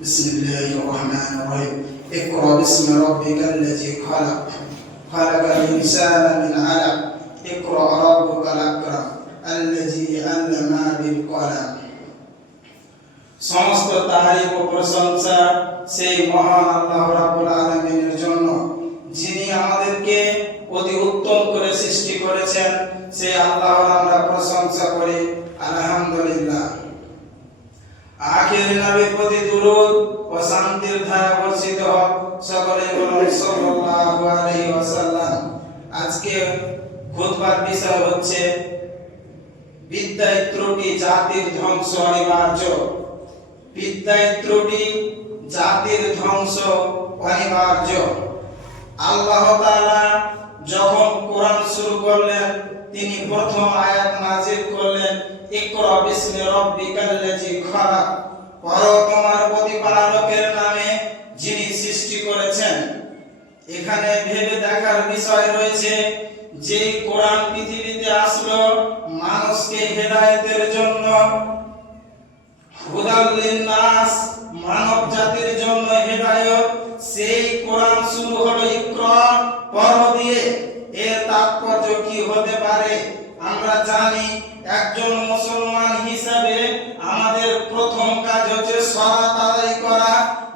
بسم الله الرحمن الرحيم اقرأ باسم ربك الذي خلق خلق الإنسان من علق اقرأ ربك الأكرم الذي علم بالقلم সমস্ত তারিফ ও প্রশংসা সেই মহান আল্লাহ রাব্বুল আলামিনের জন্য, যিনি আমাদেরকে অতি উত্তম করে সৃষ্টি করেছেন। সেই আল্লাহর আমরা প্রশংসা করি, আলহামদুলিল্লাহ। আখির নবীর প্রতি দুরূদ ও শান্তির ধারা বর্ষিত হোক। সকলে বলুন সাল্লাল্লাহু আলাইহি ওয়াসাল্লাম। আজকে খুতবার বিষয় হচ্ছে বিদ্যায় ত্রুটি জাতির ধ্বংস অনিবার্য। বিদ্যায় ত্রুটি জাতির ধ্বংস অনিবার্য। আল্লাহ তাআলা যখন কোরআন শুরু করলেন, তিনি প্রথম আয়াত নাযিল করলেন, ইকরা বিসমি রাব্বিকাল্লাযী খালাক, পড়ো তোমার প্রতিপালকের নামে যিনি সৃষ্টি করেছেন। এখানে ভেবে দেখার বিষয় রয়েছে যে কোরআন পৃথিবীতে আসলো মানুষকে হেদায়েতের জন্য, হুদাল লিন-নাস, মানব জাতির জন্য হেদায়েত। সেই কোরআন শুরু হলো ইকরা, পড়ো দিয়ে। এর তাৎপর্য কি হতে পারে? আমরা জানি একজন মুসলমান হিসাবে আমাদের প্রথম কাজ হচ্ছে সালাত আদায় করা।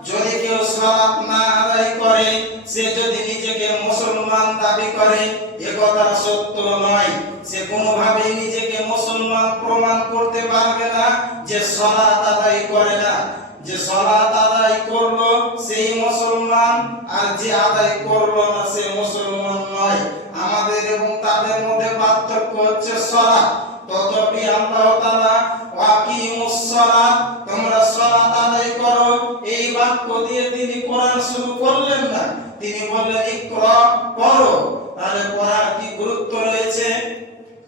যদি কেউ সালাত না আদায় করে, সে যদি নিজেকে মুসলমান দাবি করে, একথা সত্য নয়। সে কোনোভাবেই নিজেকে মুসলমান প্রমাণ করতে পারবে না যে সালাত আদায় করে না। যে সালাত আদায় করলো সেই মুসলমান, আর যে আদায় করলো না সে মুসলমান নয়। আমাদের এবং তাদের মধ্যে পার্থক্য হচ্ছে সালাত। তথাপি আল্লাহ তাআলা ওয়াকিমুস সালাত, তোমরা সালাত আদায় করো, এই বাক্য দিয়ে তিনি কোরআন শুরু করলেন না। তিনি বললেন ইকরা, পড়ো। তাহলে পড়ার কি গুরুত্ব রয়েছে?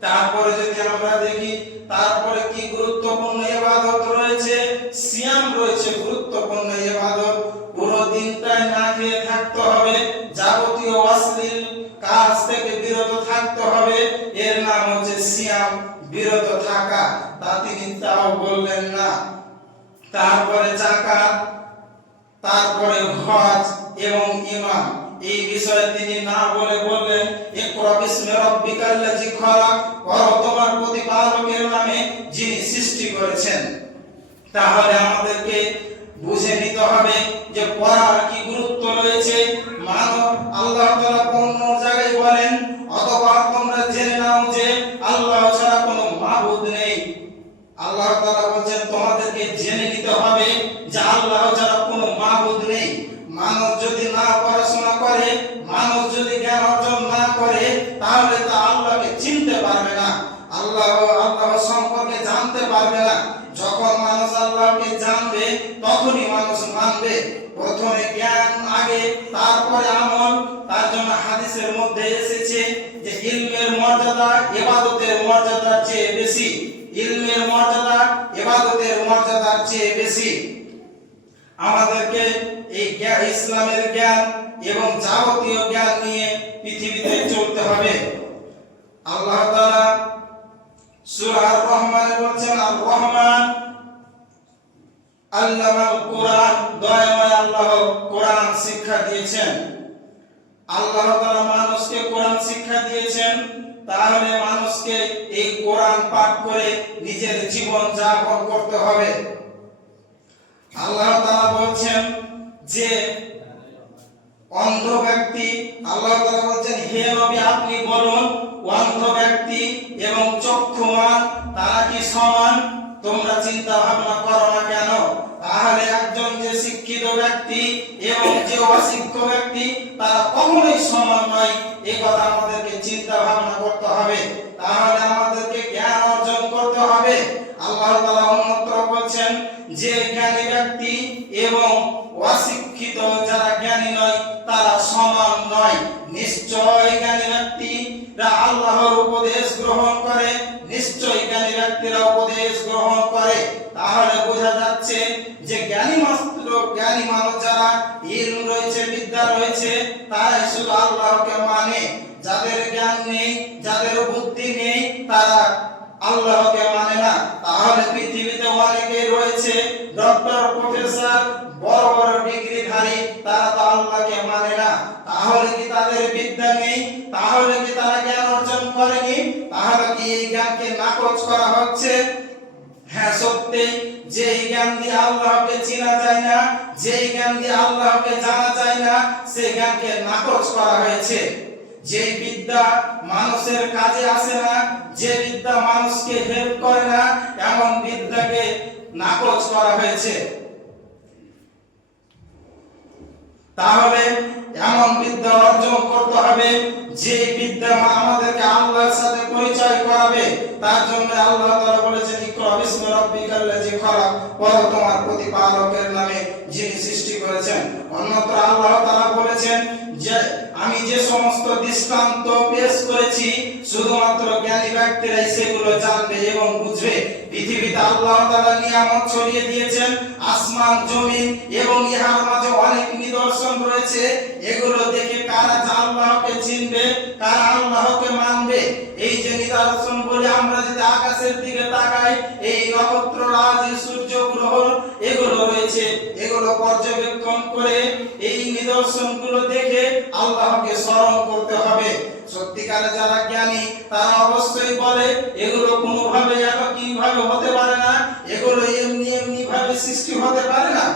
তারপরে যদি আমরা দেখি তারপরে কি গুরুত্বপূর্ণ ইবাদত রয়েছে। সিয়াম রয়েছে গুরুত্বপূর্ণ ইবাদত। পুরো দিনটাই না খেয়ে থাকতে হবে, যাবতীয় অশ্লীল কাজ থেকে বিরত থাকতে হবে। এর নাম হচ্ছে সিয়াম, বিরত থাকা। তা তিনি তাও বললেন না। তারপরে যাকাত, তারপরে হজ এবং ঈমান, এই বিষয়ে তিনি না বলে বললেন ইকরা বিসমি রাব্বিকাল্লাযী খালাক, পড়ো তোমার প্রতিপালকের নামে যিনি সৃষ্টি করেছেন। তাহলে আমাদেরকে বুঝে নিতে হবে যে পড়ার কি গুরুত্ব রয়েছে। মানব আল্লাহ তাআলা কোন জায়গায় বলেন, অতঃপর তোমরা জেনে নাও যে আল্লাহ ছাড়া কোনো মাবুদ নেই। আল্লাহ তাআলা বলেন তোমাদেরকে জেনে নিতে হবে যে আল্লাহ ছাড়া কোনো মাবুদ নেই। মানুষ যদি না পড়াশোনা করে, মানুষ যদি জ্ঞান অর্জন না করে, তাহলে তা আল্লাহকে চিনতে পারবে না, আল্লাহ সম্পর্কে জানতে পারবে না। যখন মানুষ আল্লাহকে জানবে তখনই মানুষ মানবে। প্রথমে জ্ঞান আগে, তারপরে আমল। তার জন্য হাদিসের মধ্যে এসেছে যে ইলমের মর্যাদা ইবাদতের মর্যাদার চেয়ে বেশি। ইলমের মর্যাদা ইবাদতের মর্যাদার চেয়ে বেশি। আমাদেরকে এই ইসলামের জ্ঞান এবং যাবতীয় জ্ঞান নিয়ে পৃথিবীতে চলতে হবে। আল্লাহ তাআলা সূরা আর-রহমানে বলেছেন, আর রহমান আল্লামাল কোরআন, দয়াময় আল্লাহ কোরআন শিক্ষা দিয়েছেন। আল্লাহ তাআলা মানুষকে কোরআন শিক্ষা দিয়েছেন। তাহলে মানুষকে এই কোরআন পাঠ করে নিজের জীবন যাপন করতে হবে। আল্লাহ তাআলা বলেন যে অন্ধ ব্যক্তি, আল্লাহ তাআলা বলেন হে নবী আপনি বলুন অন্ধ ব্যক্তি এবং চক্ষুমান তারা কি সমান? তোমরা চিন্তা ভাবনা করো না কেন? তাহলে একজন যে শিক্ষিত ব্যক্তি এবং যে অশিক্ষিত ব্যক্তি তারা কখনোই সমান নয়। এই কথা আমাদেরকে চিন্তা ভাবনা করতে হবে। তাহলে আমাদেরকে জ্ঞান অর্জন করতে হবে। আল্লাহ তাআলা অন্যত্র বলেন যে জ্ঞানী ব্যক্তি এবং অশিক্ষিত যারা জ্ঞানী নয় তারা সমান নয়। নিশ্চয় জ্ঞানী ব্যক্তিরা আল্লাহর উপদেশ গ্রহণ করে, নিশ্চয় জ্ঞানী ব্যক্তিরা উপদেশ গ্রহণ করে। তাহলে বোঝা যাচ্ছে যে জ্ঞানী মানুষ যারা ইলম রয়েছে, বিদ্যা রয়েছে, তারাই শুধু আল্লাহকে মানে। যাদের জ্ঞান নেই, যাদের বুদ্ধি নেই, তারা আল্লাহকে মানে না। তাহলে পৃথিবীতে অনেকেই রয়েছে রয়েছে, ডক্টর, প্রফেসর, বড় বড় ডিগ্রিধারী, তারা তো আল্লাহকে মানে না। তাহলে কি তাদের বিদ্যা নেই? তাহলে কি তারা জ্ঞান অর্জন করেনি? তাহলে কি এই জ্ঞানকে নাকচ করা হচ্ছে? হ্যাঁ, সত্যি, যে জ্ঞান দিয়ে আল্লাহকে চেনা যায় না, যে জ্ঞান দিয়ে আল্লাহকে জানা যায় না, সেই জ্ঞানকে নাকচ করা হয়েছে। যে বিদ্যা মানুষের কাজে আসে না, যে বিদ্যা মানুষকে হেল্প করে না, এমন বিদ্যাকে নাকচ করা হয়েছে। তাহলে এমন বিদ্যা অর্জন করতে হবে যে বিদ্যা আমাদেরকে আল্লাহর সাথে পরিচয় করাবে। তার জন্য আল্লাহ তাআলা বলেছেন, ইকরা বিসমি রাব্বিকাল্লাযী খলাক, পড়ো তোমার প্রতিপালকের নামে যিনি সৃষ্টি করেছেন। অন্যত্র আল্লাহ তাআলা বলেছেন যে আমি যে সমস্ত দৃষ্টান্ত পেশ করেছি শুধুমাত্র জ্ঞানী ব্যক্তিরাই সেগুলো জানবে এবং বুঝবে। পৃথিবীতে আল্লাহ তাআলা নিয়ামত ছড়িয়ে দিয়েছেন, আসমান জমিন এবং ইহার মাঝে অনেক নিদর্শন রয়েছে। এগুলো দেখে কারা আল্লাহকে চিনবে, কারা আল্লাহকে মানবে? এই যে নিদর্শন বলে আমরা যদি আকাশের দিকে তাকাই, এই নক্ষত্র রাজি, সূর্য, গ্রহ এগুলো রয়েছে, এগুলো পর্যবেক্ষণ করে এই নিদর্শনগুলো দেখে আল্লাহকে স্মরণ করতে হবে। সত্যিকারে যারা জ্ঞানী তারা অবশ্যই বলে এগুলো কোনোভাবে একইভাবে হতে পারে না, এগুলো এমনি এমনি ভাবে সৃষ্টি হতে পারে না।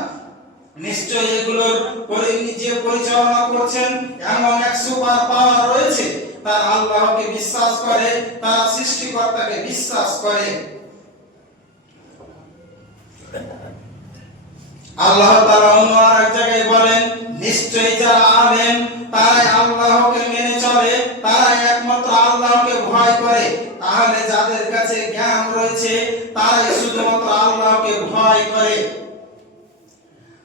নিশ্চয়ই এগুলোর করে নিজে পরিচালনা করছেন এমন এক সুপার পাওয়ার রয়েছে। তারা আল্লাহকে বিশ্বাস করে, তারা সৃষ্টিকর্তাকে বিশ্বাস করে। আল্লাহ তাআলা অন্য আরেক জায়গায় বলেন, নিশ্চয়ই যারা আলেম তারাই আল্লাহকে মেনে চলে, তারাই একমাত্র আল্লাহকে ভয় করে। তাহলে যাদের কাছে জ্ঞান রয়েছে তারাই শুধুমাত্র আল্লাহকে ভয় করে।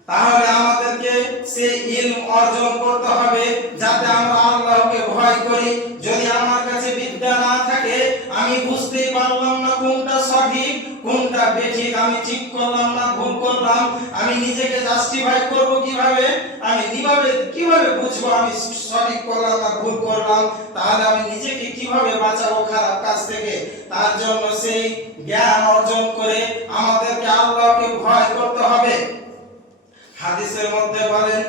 তাহলে আমাদেরকে সেই ইলম অর্জন করতে হবে যাতে আমরা আল্লাহকে ভয় করি। যদি আমার কাছে বিদ্যা না থাকে, আমি বুঝতেই পারলাম না কোনটা সঠিক কোনটা বেঠিক, আমি ঠিক করলাম না ভুল করলাম, আমি নিজেকে জাস্টিফাই করব কিভাবে? আমি কিভাবে বুঝবো আমি সঠিক করলাম না ভুল করলাম? তাহলে আমি নিজেকে কিভাবে বাঁচাবো খারাপ কাজ থেকে? তার জন্য সেই জ্ঞান অর্জন করে আমাদেরকে আল্লাহকে ভয় করতে হবে। হাদিসের মধ্যে বলেন,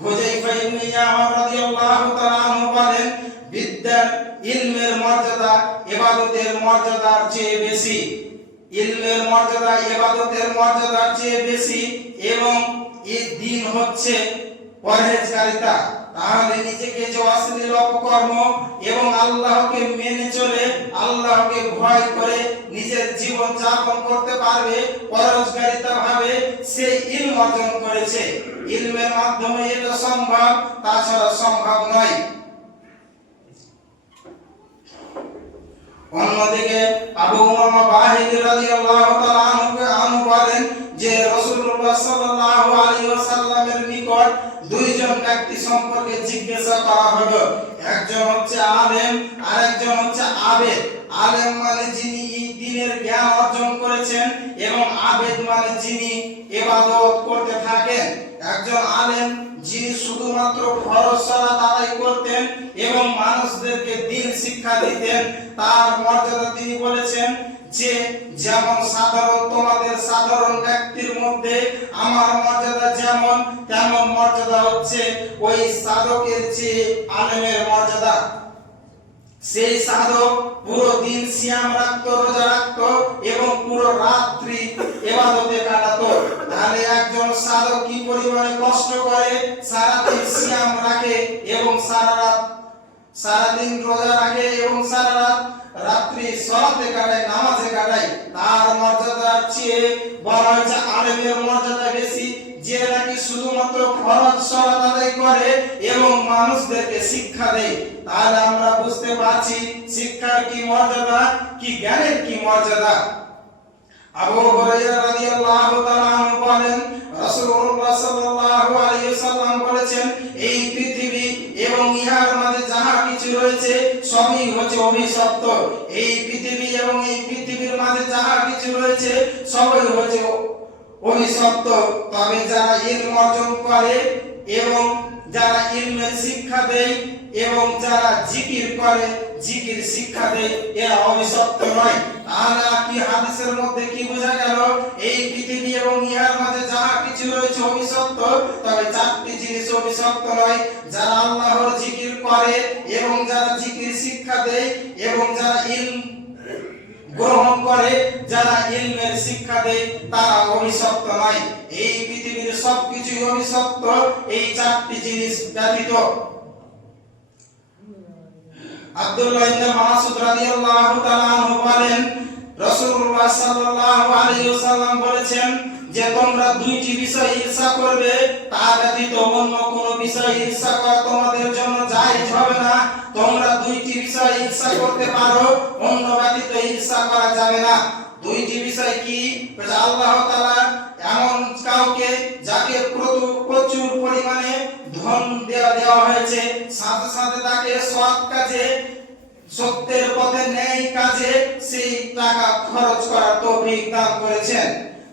হুযায়ফা ইবনে ইয়ামান রাদিয়াল্লাহু তাআলা আনহু বলেন, বিদ্যার ইলমের মর্যাদা ইবাদতের মর্যাদার চেয়ে বেশি, ইলমের মর্যাদা ইবাদতের মর্যাদার চেয়ে বেশি, এবং এই দিন হচ্ছে পরহেজগারিতা। তাহলে নিজেকে যে অশ্লীল অপকর্ম এবং আল্লাহকে মেনে চলে আল্লাহকে ভয় করে নিজের জীবন যাপন করতে পারবে পরহেজগারিতা ভাবে, সে ইলম অর্জন করেছে। ইলমের মাধ্যমে এটা সম্ভব, তাছাড়া সম্ভব নয়। অন্যদিকে আবু উমামা বাহিলী রাদিয়াল্লাহু তাআলা আনহু বলেন যে রাসূলুল্লাহ সাল্লাল্লাহু আলাইহি ওয়াসাল্লামের নিকট দুইজন ব্যক্তি সম্পর্কে জিজ্ঞাসা করা হলো, একজন হচ্ছে আলেম আর একজন হচ্ছে আবেদ। আলেম মানে যিনি দ্বীনের জ্ঞান অর্জন করেছেন এবং আবেদ মানে যিনি ইবাদত করতে থাকেন। একজন আলেম যিনি শুধুমাত্র ফরজ সালাত আদায় করতেন এবং মানুষদেরকে দ্বীন শিক্ষা দিতেন, তার মর্যাদা তিনি বলেছেন যে যেমন সাধারণ তোমাদের সাধারণ ব্যক্তির মধ্যে আমার মর্যাদা যেমন, তেমন মর্যাদা হচ্ছে ওই সাধকের চেয়ে আলেমের মর্যাদা। সেই সাধক পুরো দিন সিয়াম রাখতো, রোজা রাখতো এবং পুরো রাত্রি ইবাদতে কাটাতো। তাহলে একজন সাধক কি পরিমাণে কষ্ট করে, সারা দিন সিয়াম রাখে এবং সারা দিন রোজা রাখে এবং সারা রাত রাত্রি সালাতে কাটায়, নামাজে কাটায়। তার মর্যাদার চেয়ে বলা হয়েছে আলেমের মর্যাদা বেশি, যে নাকি শুধুমাত্র ফরজ সালাত আদায় করে এবং মানুষদেরকে শিক্ষা দেয়। তাহলে আমরা বুঝতে পারছি শিক্ষার কি মর্যাদা, কি জ্ঞানের কি মর্যাদা। আবু হুরায়রা রাদিয়াল্লাহু তাআলা আনহু বলেন, রাসূলুল্লাহ সাল্লাল্লাহু আলাইহি ওয়াসাল্লাম বলেছেন, এই পৃথিবী এবং ইহার মাঝে যাহা কিছু রয়েছে সবই হচ্ছে অভিশপ্ত। এই পৃথিবী এবং এই পৃথিবীর মাঝে যাহা কিছু রয়েছে সবই হচ্ছে অভিশপ্ত। তবে যারা ইলম অর্জন করে এবং যারা ইলমের শিক্ষা দেয় এবং যারা জিকির করে, জিকির শিক্ষা দেয়, এরা অভিশপ্ত নয়। তাহলে কি হাদিসের মধ্যে কি বোঝা গেল? এই পৃথিবী এবং ইহার মাঝে যাহা কিছু রয়েছে অভিশপ্ত, তবে চারটি জিনিস অভিশপ্ত নয়। যারা আল্লাহর জিকির করে এবং যারা জিকির শিক্ষা দেয় এবং যারা ইলম গ্রহণ করে, যারা ইলমের শিক্ষা দেয়, তারা অভিশপ্ত নয়। এই পৃথিবীর সবকিছুই অভিশপ্ত এই চারটি জিনিস ব্যতীত। আব্দুল্লাহ ইবনে মাসউদ রাদিয়াল্লাহু তাআলা আনহু বলেন, রাসূলুল্লাহ সাল্লাল্লাহু আলাইহি ওয়াসাল্লাম বলেছেন যে তোমরা দুইটি বিষয় ঈর্ষা করবে, তা ব্যতীত অন্য কোনো বিষয় ঈর্ষা করা তোমাদের জন্য জায়েজ হবে না। তোমরা দুইটি বিষয় ঈর্ষা করতে পারো, অন্য ব্যতীত ঈর্ষা করা যাবে না। দুইটি বিষয় কি? আল্লাহ তাআলা এমন কাউকে যাকে প্রচুর পরিমাণে ধন দেওয়া হয়েছে, সাথে সাথে তাকে সৎ কাজে, সত্যের পথে, ন্যায় কাজে সেই টাকা খরচ করার তৌফিক দান করেছেন।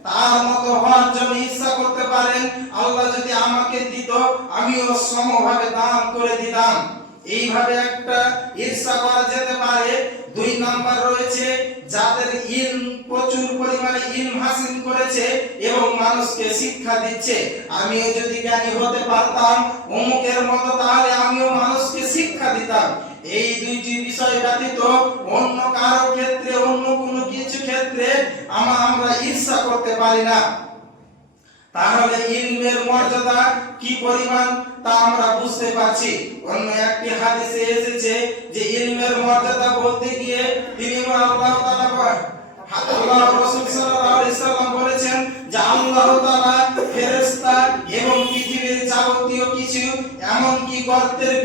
তার মতো হওয়ার জন্য ইচ্ছা করতে পারেন, আল্লাহ যদি আমাকে দিত আমিও সমভাবে দান করে দিতাম। এইভাবে একটা ঈর্ষা করা যেতে পারে। দুই নাম্বার রয়েছে যাদের ইলম, প্রচুর পরিমাণে ইলম হাসিল করেছে এবং মানুষকে শিক্ষা দিচ্ছে, আমিও যদি জ্ঞানী হতে পারতাম অমুকের মতো, তাহলে আমিও মানুষকে শিক্ষা দিতাম। এই দুইটি বিষয় ব্যতীত অন্য কারো ক্ষেত্রে, অন্য কোনো কিছু ক্ষেত্রে আমরা ঈর্ষা করতে পারি না। তাহলে ইলমের মর্যাদা কি পরিমাণ তা আমরা বুঝতে পারছি। অন্য একটি হাদিসে এসেছে যে ইলমের মর্যাদা বলতে গিয়ে তিনি আল্লাহ তাআলা, আল্লাহ রাসূল সাল্লাল্লাহু আলাইহি সাল্লাম বলেছেন যে আল্লাহ তাআলা ফেরেশতা এবং পৃথিবীর যাবতীয় কিছু, এমন কি গর্তের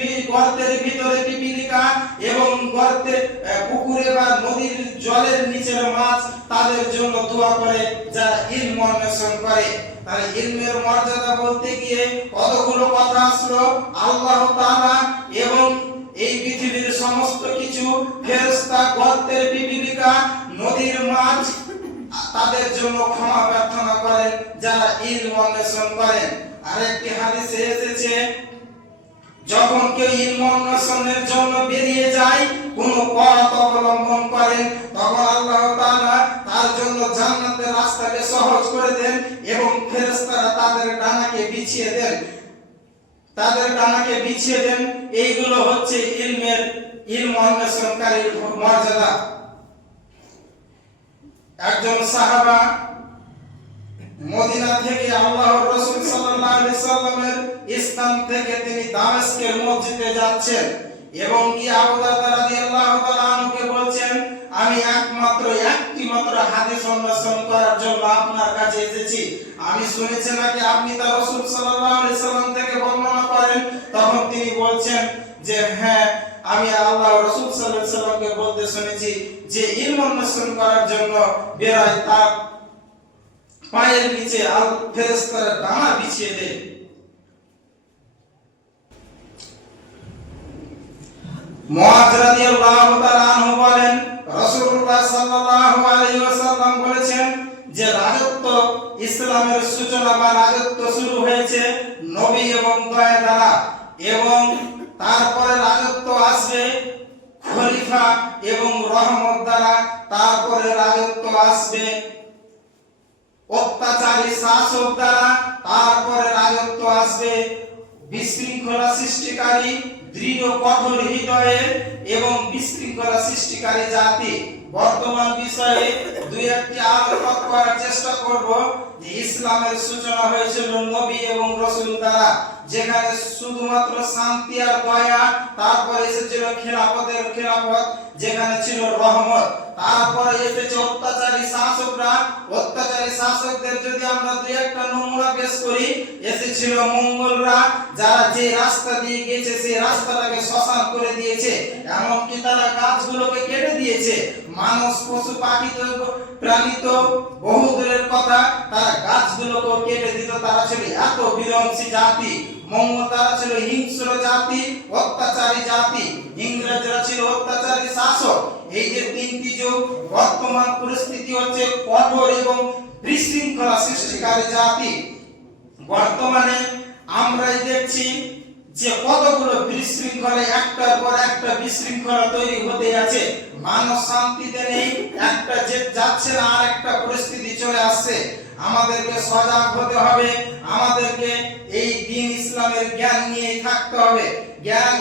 ভিতরে পিপীলিকা এবং গর্তের পুকুরে বা নদীর জলের নিচের মাছ, তাদের জন্য দোয়া করে যারা ইলম অন্বেষণ করে। তাহলে ইলমের মর্যাদা বলতে গিয়ে কতগুলো কথা আসলো। আল্লাহ তাআলা এবং এই পৃথিবীর সমস্ত কিছু, ফেরেশতা, গর্তের পিপীলিকা, নদীর মাছ, তাদের জন্য ক্ষমা প্রার্থনা করেন যারা ইলম অন্বেষণ করেন। আরেকটি হাদিসে এসেছে যখন কেউ ইলম অন্বেষণের জন্য বেরিয়ে যায়, কোন পথ অবলম্বন করেন, তখন আল্লাহ তাআলা তার জন্য জান্নাতের রাস্তাকে সহজ করে দেন এবং ফেরেশতারা তাদের ডানাকে বিছিয়ে দেন। এইগুলো হচ্ছে ইলম অন্বেষণকারীর মর্যাদা। একজন সাহাবা মদিনা থেকে আল্লাহর রাসূল সাল্লাল্লাহু আলাইহি সাল্লামের স্থান থেকে তিনি দামেস্কের মসজিদে যাচ্ছেন এবং কি আবু দারদা রাদিয়াল্লাহু তাআলা আনহুকে বলছেন, আমি একটি মাত্র হাদিস অন্বেষণ করার জন্য আপনার কাছে এসেছি। আমি শুনেছি নাকি আপনি তা রাসূল সাল্লাল্লাহু আলাইহি সাল্লাম থেকে বর্ণনা করেন। তখন তিনি বলছেন যে হ্যাঁ, আমি আল্লাহর রাসূল সাল্লাল্লাহু আলাইহি সাল্লামকে বলতে শুনেছি যে ইলম অন্বেষণ করার জন্য বেরায় তার পায়ের নিচে ফেরেশতারা ডানা বিছিয়ে দেয়। মুআয রাদিয়াল্লাহু তাআলা আনহু বলেন, রাসূলুল্লাহ সাল্লাল্লাহু আলাইহি ওয়াসাল্লাম বলেছেন যে রাজত্ব, ইসলামের সূচনা বা রাজত্ব শুরু হয়েছে নবী এবং দয়া দ্বারা, এবং তারপরে রাজত্ব আসবে খলিফা এবং রহমত দ্বারা, তারপরে রাজত্ব আসবে অত্যাচারী শাসক দ্বারা, তারপরে রাজত্ব আসবে বিশৃঙ্খলা সৃষ্টিকারী, দৃঢ় কঠোর হৃদয়ে এবং বিশৃঙ্খলা সৃষ্টিকারী জাতি। বর্তমান বিষয়ে দুই একটি আলোকপাত করার চেষ্টা করব যে ইসলামের সূচনা হয়েছিল নবী এবং রাসূল দ্বারা, যেখানে শুধুমাত্র শান্তি আর দয়া, তারপরে এসেছিল খেলাফত, যেখানে ছিল রহমত, তারপরে এসেছে অত্যাচারী শাসকরা। অত্যাচারী শাসকদের যদি আমরা দুই একটা নমুনা পেশ করি, এসেছিল মঙ্গলরা, যারা যে রাস্তা দিয়ে গিয়েছে সেই রাস্তাটাকে শ্মশান করে দিয়েছে, এমনকি তারা গাছগুলোকে কেটে দিয়েছে। মানুষ, পশু, পাখি, প্রাণী তো বহু দূরের কথা, তারা গাছগুলোকে কেটে দিত। তারা ছিল এত বিধ্বংসী জাতি। তারা ছিল হিংস্র জাতি, অত্যাচারী জাতি। ইংরেজরা ছিল অত্যাচারী শাসক। এই যে তিনটি যুগ, বর্তমান পরিস্থিতি হচ্ছে কঠোর এবং বিশৃঙ্খলা সৃষ্টিকারী জাতি। বর্তমানে আমরাই দেখছি যে কতগুলো বিশৃঙ্খলা একটার পর একটা বিশৃঙ্খলা তৈরি হতে আছে, মানুষ শান্তিতে নেই, একটা যে যাচ্ছে না আর একটা পরিস্থিতি চলে আসছে। আমাদেরকে সজাগ হতে হবে, আমাদেরকে এই দ্বীন ইসলামের জ্ঞান নিয়ে থাকতে হবে। জ্ঞান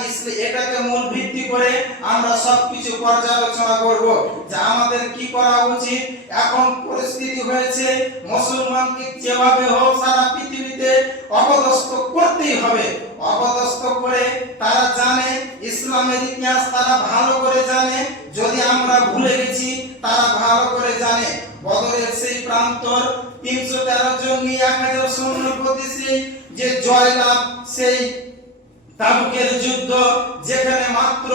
এটাকে মূল ভিত্তি করে আমরা সবকিছু পর্যালোচনা করব যে আমাদের কি করা উচিত। এখন পরিস্থিতি হয়েছে মুসলমানকে যেভাবে হোক সারা পৃথিবীতে অপদস্থ করতেই হবে। অপদস্থ করে তারা জানে ইসলামের ইতিহাস, তারা ভালো করে জানে, যদি আমরা ভুলে গেছি তারা ভালো করে জানে। বদরের সেই প্রান্তর 313 জন নিয়ে 1000 সৈন্যের প্রতি সেই যে জয়লাভ, সেই তাবুকের যুদ্ধ যেখানে মাত্র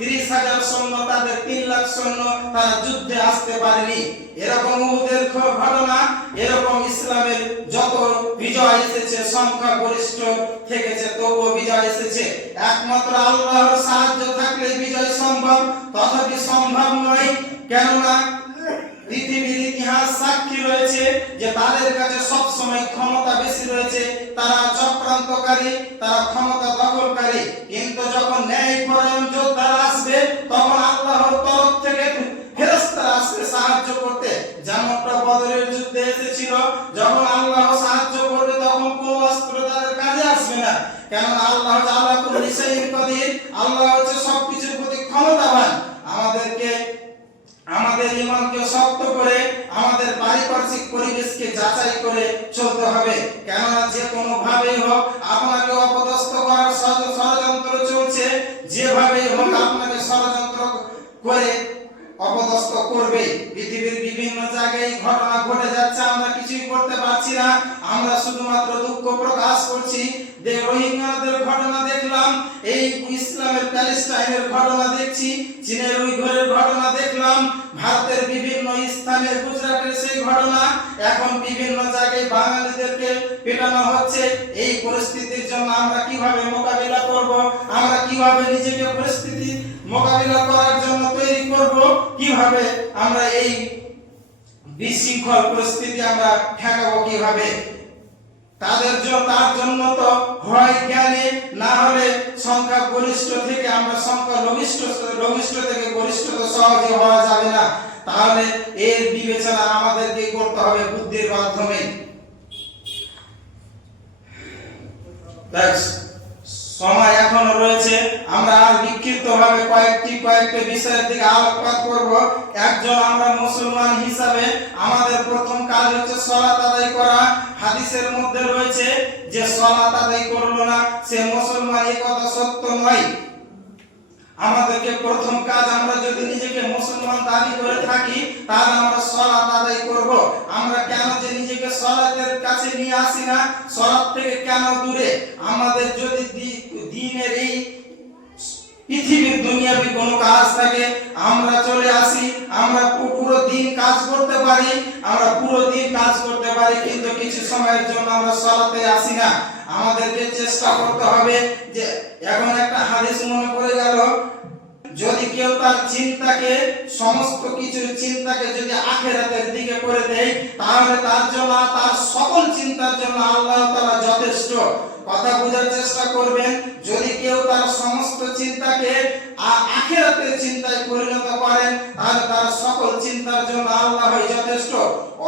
30,000 সৈন্য, তাদের 3 লাখ সৈন্য, তারা যুদ্ধে আসতে পারেনি। এরকম উহুদের ঘটনা, এরকম ইসলামের যত বিজয় এসেছে সংখ্যা গরিষ্ঠ থেকেছে, তবুও বিজয় এসেছে। একমাত্র আল্লাহর সাহায্য থাকলে বিজয় সম্ভব, তথাপি সম্ভব নয়। কেননা পৃথিবীর ইতিহাস সাক্ষী রয়েছে যে তাদের কাছে সব সময় ক্ষমতা বেশি রয়েছে, তারা চক্রান্তকারী, তারা ক্ষমতা দখলকারী। কিন্তু যখন ন্যায়পরায়ণ যোদ্ধারা আসবে তখন আল্লাহর তরফ থেকে ফেরেশতারা আসবে সাহায্য করতে। যেমনটা বদরের যুদ্ধে এসেছিল, যখন আল্লাহ সাহায্য করবে তখন কোনো অস্ত্র তাদের কাজে আসবে না। কারণ আল্লাহ তাআলা কুল্লি শাইইন কাদির, আল্লাহ হচ্ছে সবকিছুর প্রতি ক্ষমতাবান। আমাদের ঈমানকে শক্ত করে, আমাদের পারিপার্শ্বিক পরিবেশকে যাচাই করে চলতে হবে। কেননা যে কোনো ভাবেই হোক আপনাকে অপদস্থ করার ষড়যন্ত্র চলছে, যেভাবেই হোক আপনাকে ষড়যন্ত্র করে অপদস্থ করবে। পৃথিবীর বিভিন্ন জায়গায় ঘটনা ঘটে যাচ্ছে, আমরা কিছুই করতে পারছি না, আমরা শুধুমাত্র দুঃখ প্রকাশ করছি। রোহিঙ্গাদের ঘটনা দেখলাম, এই ইসলামের প্যালেস্টাইনের ঘটনা দেখছি, চীনের উইঘুরের ঘটনা দেখলাম, ভারতের বিভিন্ন স্থানে গুজরাটের সেই ঘটনা, এখন বিভিন্ন জায়গায় বাঙালিদেরকে পেটানো হচ্ছে। এই পরিস্থিতির জন্য আমরা কিভাবে মোকাবিলা করব, আমরা কিভাবে নিজেকে পরিস্থিতি মোকাবিলা করার জন্য তৈরি করব, কিভাবে আমরা এই বিশৃঙ্খল পরিস্থিতি আমরা ঠেকাবো কিভাবে। তার জন্য তো হয় জ্ঞানে, না হলে সংখ্যা গরিষ্ঠ থেকে আমরা সংখ্যা লঘিষ্ঠ থেকে গরিষ্ঠ তো সহজে হওয়া যাবে না। তাহলে এর বিবেচনা আমাদেরকে করতে হবে বুদ্ধির মাধ্যমে। সময় এখনো রয়েছে, আমরা আর বিক্ষিপ্তভাবে কয়েকটি বিষয়ের দিকে আলোকপাত করব। একজন আমরা মুসলমান হিসাবে আমাদের প্রথম কাজ হচ্ছে সালাত আদায় করা। হাদিসের মধ্যে রয়েছে যে সালাত আদায় করলো না সে মুসলমান, এই কথা সত্য নয়। আমাদেরকে প্রথম কাজ, আমরা যদি নিজেকে মুসলমান দাবি করে থাকি তাহলে আমরা সালাত আদায় করব। আমরা কেন যে নিজেকে সালাতের কাছে নিয়ে আসি না, সালাত থেকে কেন দূরে? আমাদের যদি দ্বীনের এই পৃথিবীর দুনিয়াবি কোনো কাজ থাকে আমরা চলে আসি, আমরা পুরো দিন কাজ করতে পারি, কিন্তু কিছু সময়ের জন্য আমরা সালাতে আসি না। আমাদেরকে চেষ্টা করতে হবে যে, এখন একটা হাদিস মনে পড়ে গেল, যদি কেউ তার চিন্তাকে, সমস্ত কিছুর চিন্তাকে যদি আখিরাতের দিকে করে দেয় তাহলে তার জন্য, তার সকল চিন্তার জন্য আল্লাহ তাআলা যথেষ্ট। কথা বোঝার চেষ্টা করবেন, যদি কেউ তার সমস্ত চিন্তাকে আখিরাতের চিন্তায় পরিণত করেন তাহলে তার সকল চিন্তার জন্য আল্লাহ যথেষ্ট।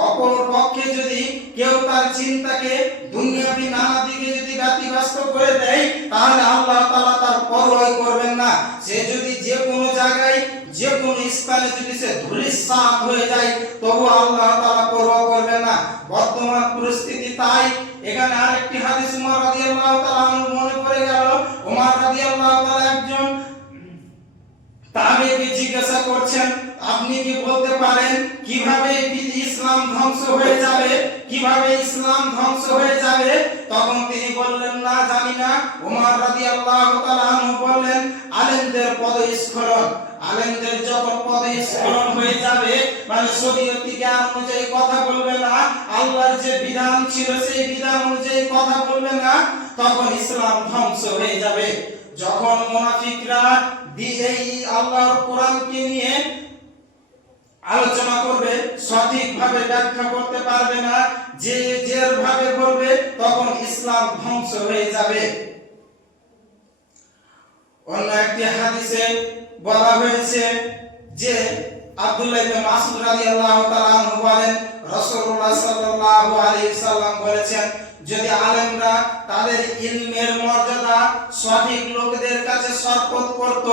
অপর পক্ষে যদি কেউ তার চিন্তাকে দুনিয়াবি নানা দিকে যদি ব্যতিব্যস্ত করে দেয় তাহলে আল্লাহ তাআলা তার পরোয়া করবেন না। সে যদি যে কোনো জায়গায়, যে কোনো স্থানে যদি সে ধূলিসাৎ হয়ে যায় তবু আল্লাহ তাআলা পরোয়া করবেন না। বর্তমান পরিস্থিতি তাই। এখানে আরেকটি হাদিস উমর রাদিয়াল্লাহু তাআলা মনে পড়ে গেল। উমর রাদিয়াল্লাহু তাআলা একজন তাবেঈকে জিজ্ঞাসা করছেন, আপনি কি বলতে পারেন কিভাবে ইসলাম ধ্বংস হয়ে যাবে, কিভাবে ইসলাম ধ্বংস হয়ে যাবে? তখন তিনি বললেন, না জানি না। উমর রাদিয়াল্লাহু তাআলা বললেন, আলেমদের পদস্খলন। আলেমদের যখন পদস্খলন হয়ে যাবে, মানে শরীয়তি জ্ঞান অনুযায়ী কথা বলবে না, আল্লাহর যে বিধান ছিল সেই বিধান অনুযায়ী কথা বলবে না, তখন ইসলাম ধ্বংস হয়ে যাবে। যখন মুনাফিকরা এই আল্লাহর কোরআনকে নিয়ে আলোচনা করবে, সঠিকভাবে ব্যাখ্যা করতে পারবে না, যে যেভাবে বলবে, তখন ইসলাম ধ্বংস হয়ে যাবে। অন্য একটি হাদিসে বলা হয়েছে যে আব্দুল্লাহ ইবনে মাসউদ রাদিয়াল্লাহু তাআলা আনহু বলেন রাসূলুল্লাহ সাল্লাল্লাহু আলাইহি সাল্লাম বলেছেন, যদি আলেমরা তাদের ইলমের মর্যাদা সঠিক লোকদের কাছে সরপত করত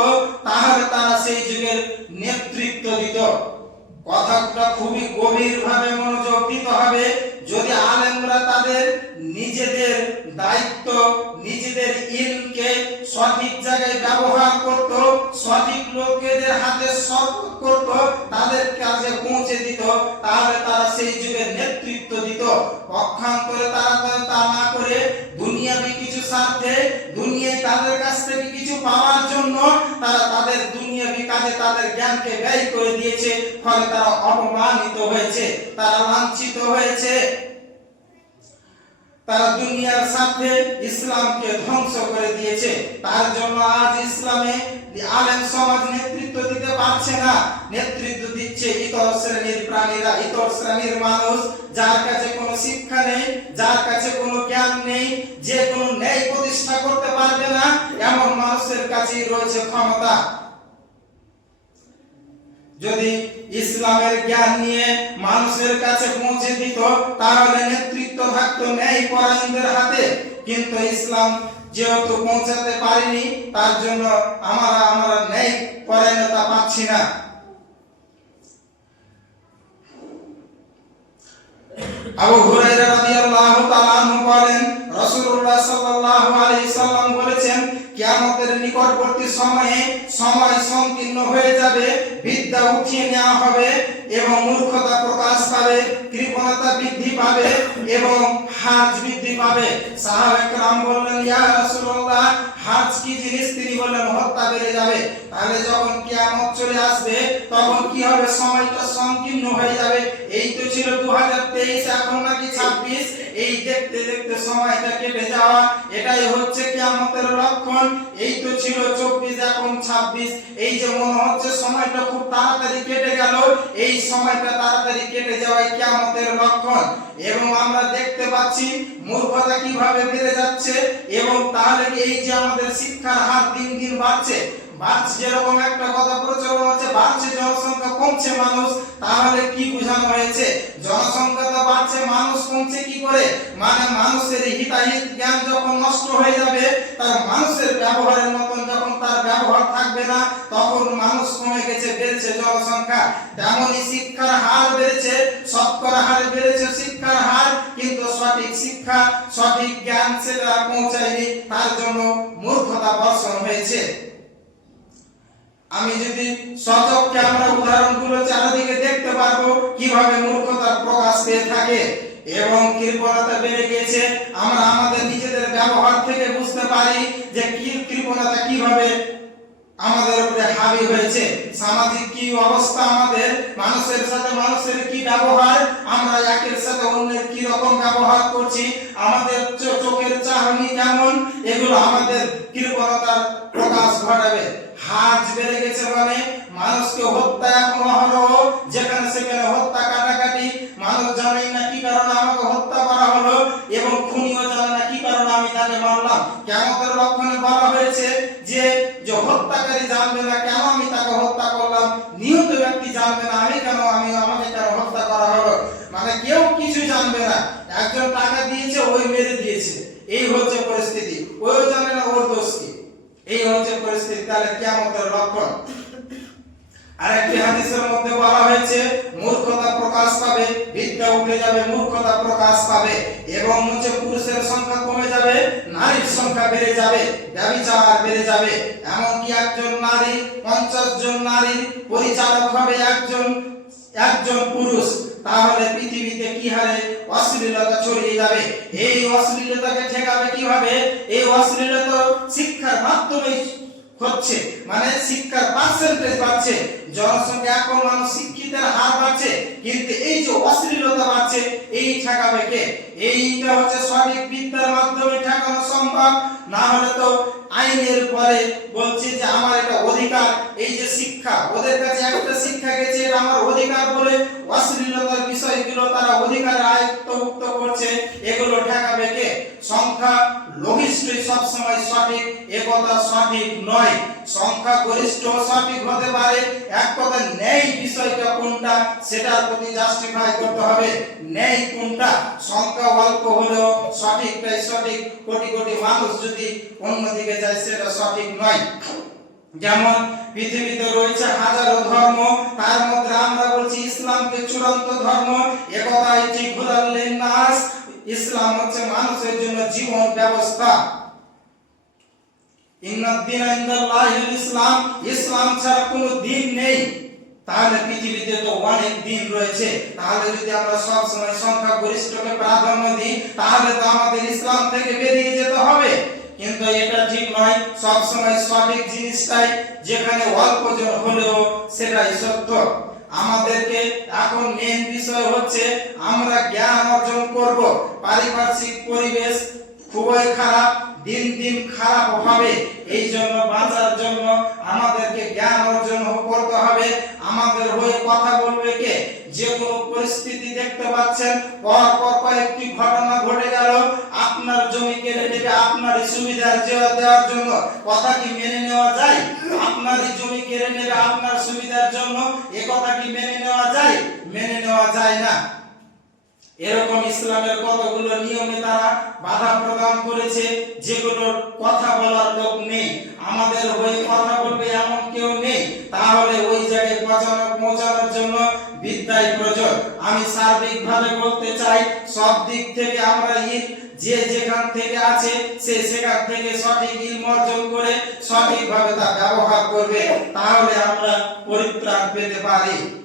তাহলে তারা সেই যুগের নেতৃত্ব দিত। কথাটা খুবই গভীরভাবে মনোযোগ দিতে হবে। যদি আলেমরা তাদের নিজেদের দায়িত্ব, নিজেদের ইলমকে সঠিক জায়গায় ব্যবহার করত, সঠিক লোকেদের হাতে সরপত করত, তাদের কাছে পৌঁছে দিত, তাহলে তারা সেই যুগের নেতৃত্ব দিত। পক্ষান্তরে তারা তা না করে দুনিয়াবি কিছু স্বার্থে, দুনিয়ায় তাদের কাছ থেকে কিছু পাওয়ার জন্য তারা তাদের দুনিয়াবি কাজে তাদের জ্ঞানকে ব্যয় করে দিয়েছে। ফলে তারা অপমানিত হয়েছে, তারা লাঞ্ছিত হয়েছে, তারা দুনিয়ার সাথে ইসলামকে ধ্বংস করে দিয়েছে। তার জন্য আজ ইসলামে আলেম সমাজ নেতৃত্ব দিতে পারছে না। নেতৃত্ব দিচ্ছে ইতর শ্রেণীর প্রাণীরা, ইতর শ্রেণীর মানুষ, যার কাছে কোনো শিক্ষা নেই, যার কাছে কোনো জ্ঞান নেই, যে কোনো ন্যায় প্রতিষ্ঠা করতে পারবে না, এমন মানুষের কাছেই রয়েছে ক্ষমতা। যদি ইসলামের জ্ঞান নিয়ে মানুষের কাছে পৌঁছে দিত তাহলে নেতৃত্ব থাকতো ন্যায় পরায়ণদের হাতে। কিন্তু ইসলাম যেহেতু পৌঁছাতে পারেনি, তার জন্য আমরা ন্যায় পরায়ণতা পাচ্ছি না। আবু হুরায়রা রাদিয়াল্লাহু তাআলা আনহু বলেন, রাসূলুল্লাহ সাল্লাল্লাহু আলাইহি সাল্লাম বলেছেন, কিয়ামতের নিকটবর্তী সময়ে সময় সংকীর্ণ হয়ে যাবে, বিদ্যা উঠিয়ে নেওয়া হবে এবং মূর্খতা প্রকাশ পাবে, কৃপণতা বৃদ্ধি পাবে এবং হাজ বৃদ্ধি পাবে। সাহাবায়ে কেরাম বললেন, ইয়া রাসূলুল্লাহ, হাজ কি জিনিস? তিনি বললেন, হত্যা বেড়ে যাবে। তাহলে যখন কিয়ামত চলে আসবে তখন কি হবে? সময়টা সংকীর্ণ হয়ে যাবে। এই তো ছিল 2023, এখন নাকি 26। এই দেখতে দেখতে সময়টা কেটে যাওয়া, এটাই হচ্ছে কিয়ামতের লক্ষণ। এই তো ছিল 24, এখন 26। এই যে মনে হচ্ছে সময়টা খুব তাড়াতাড়ি কেটে গেল, এই সময়টা তাড়াতাড়ি কেটে যাওয়াই কিয়ামতের লক্ষণ। এবং আমরা দেখতে পাচ্ছি মূর্খতা কিভাবে বেড়ে যাচ্ছে। এবং তাহলে এই যে আমাদের শিক্ষার হার দিন দিন বাড়ছে, যেরকম একটা কথা প্রচলন আছে, বাড়ছে জনসংখ্যা, কমছে মানুষ। তাহলে কি বোঝানো হয়েছে? জনসংখ্যা তো বাড়ছে, মানুষ কমছে কি করে? মানে মানুষের হিতাহিত জ্ঞান যখন নষ্ট হয়ে যাবে, তার মানুষের ব্যবহারের মতন যখন তার ব্যবহার থাকবে না, তখন মানুষ কমে গেছে, বেড়েছে জনসংখ্যা। তেমনই শিক্ষার হার বেড়েছে, শতকরা হারে বেড়েছে শিক্ষার হার, কিন্তু সঠিক শিক্ষা, সঠিক জ্ঞান সেটা পৌঁছায়নি, তার জন্য মূর্খতা বর্ষণ হয়েছে। আমি যদি সচক্ষে আমরা উদাহরণগুলো চারিদিকে দেখতে পারবো কিভাবে মূর্খতার প্রকাশ পেয়ে থাকে এবং কৃপণতা বেড়ে গিয়েছে। আমরা আমাদের নিজেদের ব্যবহার থেকে বুঝতে পারি যে কৃপণতা কিভাবে আমাদের উপরে হাবি হয়েছে। সামাজিক কি অবস্থা আমাদের, মানুষের সাথে মানুষের কি ব্যবহার, আমরা একের সাথে অন্যের কি রকম ব্যবহার করছি, আমাদের চোখের চাহনি কেমন, এগুলো আমাদের কৃপণতার প্রকাশ ঘটাবে। হাজ বেড়ে গেছে মানে মানুষকে হত্যা এখন অহরহ, যেখানে সেখানে হত্যা, কাটাকাটি। মানুষ জানে না কি কারণে আমাকে হত্যা করা হলো এবং খুনিও জানে না কি কারণে আমি তাকে মারলাম। কিয়ামতের লক্ষণে বলা হয়েছে যে হত্যাকারী জানবে না কেন আমি তাকে হত্যা করলাম, নিহত ব্যক্তি জানবে না আমাকে কেন হত্যা করা হলো। মানে কেউ কিছু জানবে না। একজন টাকা দিয়েছে, ওই মেরে দিয়েছে, এই হচ্ছে পরিস্থিতি। ওই জানে না ওর দোষ কি, এই হচ্ছে পরিস্থিতি। তাহলে কিয়ামতের লক্ষণ। আরেকটি হাদিসের মধ্যে বলা হয়েছে মূর্খতা প্রকাশ পাবে, বিদ্যা উঠে যাবে, মূর্খতা প্রকাশ পাবে এবং পুরুষের সংখ্যা কমে যাবে, নারীর সংখ্যা বেড়ে যাবে, ব্যভিচার বেড়ে যাবে। এমনকি একজন নারী 50 জন নারীর পরিচালক হবে একজন পুরুষ। তাহলে পৃথিবীতে কি হারে অশ্লীলতা ছড়িয়ে যাবে। এই অশ্লীলতাকে ঠেকাবে কিভাবে? এই অশ্লীলতা শিক্ষার মাধ্যমে হচ্ছে, মানে শিক্ষার পার্সেন্টেজ বাড়ছে, জনসংখ্যা এখন মানুষ শিক্ষিতের হার বাড়ছে, কিন্তু এই যে অশ্লীলতা বাড়ছে, এই ঠেকাবে কে? এইটা হচ্ছে সঠিক বিদ্যার মাধ্যমে ঠেকানো সম্ভব। না হলে তো আইনের পরে বলছে যে আমার এটা অধিকার। এই যে শিক্ষা, ওদের কাছে একটা শিক্ষা গেছে, এটা আমার অধিকার বলে অশ্লীলতার বিষয়গুলো তারা অধিকারে আয়ত্তভুক্ত করছে। এগুলো ঠেকাবে কে? সংখ্যা লঘিষ্ঠই সবসময় সঠিক এ কথা সঠিক নয়। সংখ্যাগরিষ্ঠ সঠিক হতে পারে, এক কথা ন্যায় বিষয়টা কোনটা সেটার প্রতি জাস্টিফাই করতে হবে। ন্যায় কোনটা, সংখ্যা অল্প হলেও সঠিকটাই সঠিক, কোটি কোটি মানুষ যদি অন্যদিকে যায় সেটা সঠিক নয়। যেমন পৃথিবীতে রয়েছে হাজারো ধর্ম, তার মধ্যে আমরা বলছি ইসলামকে চূড়ান্ত ধর্ম, একথাই ঠিক হুদাল্লিন নাস, ইসলাম হচ্ছে মানুষের জন্য জীবন ব্যবস্থা। ইন্নাদ-দীনা ইনদাল্লাহিল ইসলাম, ইসলাম ছাড়া কোনো দিন নেই। তাহলে পৃথিবীতে তো অনেক দিন রয়েছে, তাহলে যদি আমরা সব সময় সংখ্যাগরিষ্ঠকে প্রাধান্য দিই তাহলে তো আমাদের ইসলাম থেকে বেরিয়ে যেতে হবে। কিন্তু এটা ঠিক নয়, সব সময় সঠিক জিনিসটাই যেখানে অল্প জন হলেও সেটাই সত্য। আমাদেরকে এখন মেন বিষয় হচ্ছে আমরা জ্ঞান অর্জন করব। পারিপার্শ্বিক পরিবেশ খুবই খারাপ, দিন দিন খারাপ হবে, এই জন্য বাঁচার জন্য আমাদেরকে জ্ঞান অর্জন করতে হবে। আমাদের হয়ে কথা বলবে কে? যে কোনো পরিস্থিতি দেখতে পাচ্ছেন, পর পর কয়েকটি ঘটনা ঘটে গেল, আপনার জমি কেড়ে নেবে আপনারই সুবিধার দেওয়ার জন্য, কথা কি মেনে নেওয়া যায়? আপনারই জমি কেড়ে নেবে আপনার সুবিধার জন্য, এ কথা কি মেনে নেওয়া যায়? মেনে নেওয়া যায় না। এরকম ইসলামের কতগুলো নিয়মে তারা বাধা প্রদান করেছে যেগুলোর কথা বলার লোক নেই, আমাদের হয়ে কথা বলবে এমন কেউ নেই। তাহলে ওই জায়গায় পৌঁছানোর জন্য বিদ্যাই প্রয়োজন। আমি সার্বিকভাবে বলতে চাই, সব দিক থেকে আমরা যে যেখান থেকে আছে সে সেখান থেকে সঠিক ইলম অর্জন করে সঠিকভাবে তা ব্যবহার করবে, তাহলে আমরা পরিত্রাণ পেতে পারি।